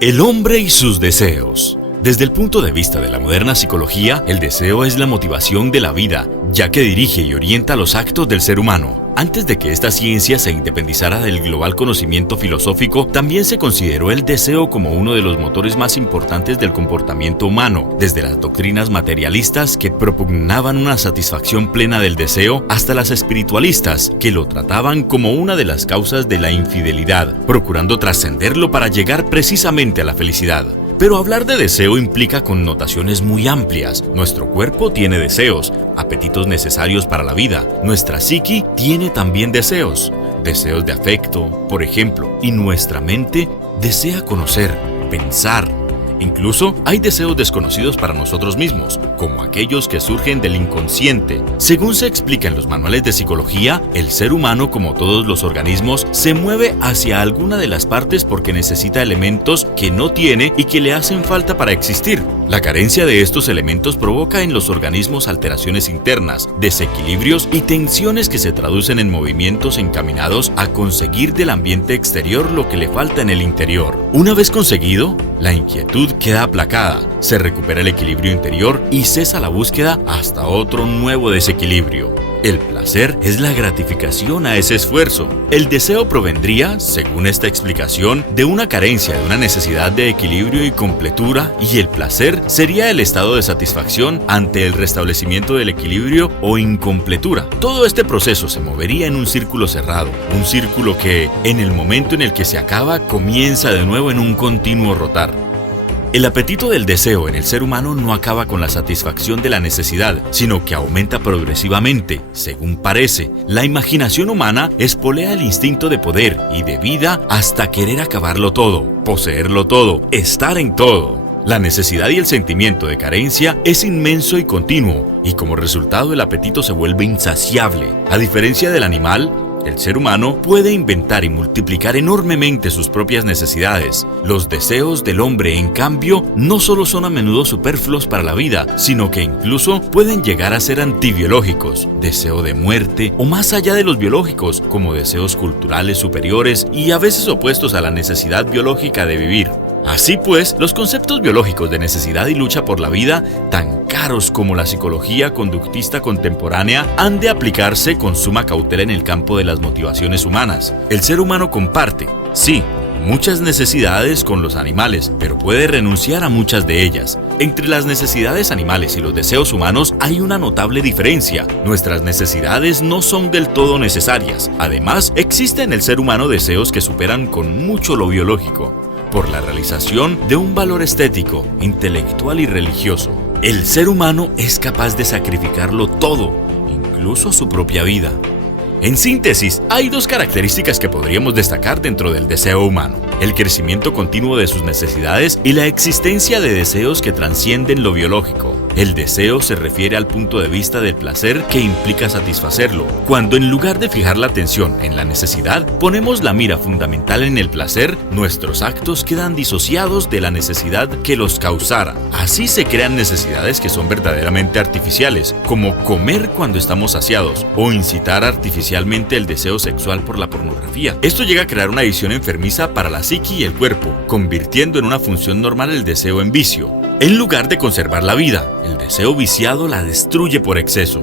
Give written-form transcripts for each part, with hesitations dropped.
El hombre y sus deseos. Desde el punto de vista de la moderna psicología, el deseo es la motivación de la vida, ya que dirige y orienta los actos del ser humano. Antes de que esta ciencia se independizara del global conocimiento filosófico, también se consideró el deseo como uno de los motores más importantes del comportamiento humano, desde las doctrinas materialistas que propugnaban una satisfacción plena del deseo, hasta las espiritualistas que lo trataban como una de las causas de la infidelidad, procurando trascenderlo para llegar precisamente a la felicidad. Pero hablar de deseo implica connotaciones muy amplias. Nuestro cuerpo tiene deseos, apetitos necesarios para la vida. Nuestra psique tiene también deseos de afecto, por ejemplo, y nuestra mente desea conocer, pensar. Incluso hay deseos desconocidos para nosotros mismos, como aquellos que surgen del inconsciente. Según se explica en los manuales de psicología, el ser humano, como todos los organismos, se mueve hacia alguna de las partes porque necesita elementos que no tiene y que le hacen falta para existir. La carencia de estos elementos provoca en los organismos alteraciones internas, desequilibrios y tensiones que se traducen en movimientos encaminados a conseguir del ambiente exterior lo que le falta en el interior. Una vez conseguido, la inquietud queda aplacada, se recupera el equilibrio interior y cesa la búsqueda hasta otro nuevo desequilibrio. El placer es la gratificación a ese esfuerzo. El deseo provendría, según esta explicación, de una carencia, de una necesidad de equilibrio y completura, y el placer sería el estado de satisfacción ante el restablecimiento del equilibrio o incompletura. Todo este proceso se movería en un círculo cerrado, un círculo que, en el momento en el que se acaba, comienza de nuevo en un continuo rotar. El apetito del deseo en el ser humano no acaba con la satisfacción de la necesidad, sino que aumenta progresivamente. Según parece, la imaginación humana espolea el instinto de poder y de vida hasta querer acabarlo todo, poseerlo todo, estar en todo. La necesidad y el sentimiento de carencia es inmenso y continuo, y como resultado el apetito se vuelve insaciable. A diferencia del animal, el ser humano puede inventar y multiplicar enormemente sus propias necesidades. Los deseos del hombre, en cambio, no solo son a menudo superfluos para la vida, sino que incluso pueden llegar a ser antibiológicos, deseo de muerte o más allá de los biológicos, como deseos culturales superiores y a veces opuestos a la necesidad biológica de vivir. Así pues, los conceptos biológicos de necesidad y lucha por la vida, tan caros como la psicología conductista contemporánea, han de aplicarse con suma cautela en el campo de las motivaciones humanas. El ser humano comparte, sí, muchas necesidades con los animales, pero puede renunciar a muchas de ellas. Entre las necesidades animales y los deseos humanos hay una notable diferencia. Nuestras necesidades no son del todo necesarias. Además, existen en el ser humano deseos que superan con mucho lo biológico, por la realización de un valor estético, intelectual y religioso. El ser humano es capaz de sacrificarlo todo, incluso su propia vida. En síntesis, hay dos características que podríamos destacar dentro del deseo humano: el crecimiento continuo de sus necesidades y la existencia de deseos que trascienden lo biológico. El deseo se refiere al punto de vista del placer que implica satisfacerlo. Cuando en lugar de fijar la atención en la necesidad, ponemos la mira fundamental en el placer, nuestros actos quedan disociados de la necesidad que los causara. Así se crean necesidades que son verdaderamente artificiales, como comer cuando estamos saciados o incitar artificialmente el deseo sexual por la pornografía. Esto llega a crear una adicción enfermiza para la psique y el cuerpo, convirtiendo en una función normal el deseo en vicio. En lugar de conservar la vida, el deseo viciado la destruye por exceso.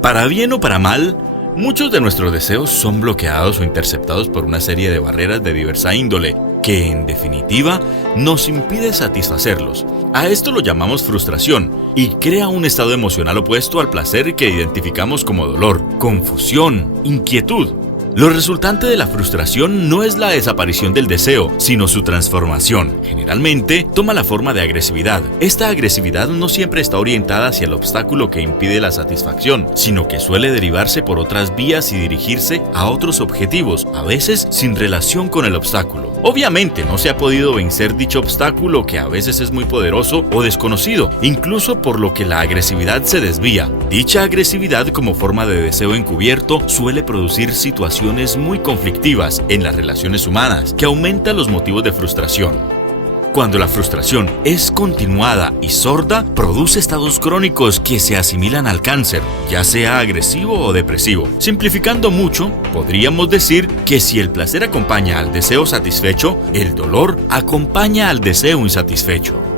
Para bien o para mal, muchos de nuestros deseos son bloqueados o interceptados por una serie de barreras de diversa índole, que en definitiva nos impide satisfacerlos. A esto lo llamamos frustración y crea un estado emocional opuesto al placer que identificamos como dolor, confusión, inquietud. Lo resultante de la frustración no es la desaparición del deseo, sino su transformación. Generalmente toma la forma de agresividad. Esta agresividad no siempre está orientada hacia el obstáculo que impide la satisfacción, sino que suele derivarse por otras vías y dirigirse a otros objetivos, a veces sin relación con el obstáculo. Obviamente no se ha podido vencer dicho obstáculo, que a veces es muy poderoso o desconocido, incluso por lo que la agresividad se desvía. Dicha agresividad, como forma de deseo encubierto, suele producir situaciones muy conflictivas en las relaciones humanas, que aumentan los motivos de frustración. Cuando la frustración es continuada y sorda, produce estados crónicos que se asimilan al cáncer, ya sea agresivo o depresivo. Simplificando mucho, podríamos decir que si el placer acompaña al deseo satisfecho, el dolor acompaña al deseo insatisfecho.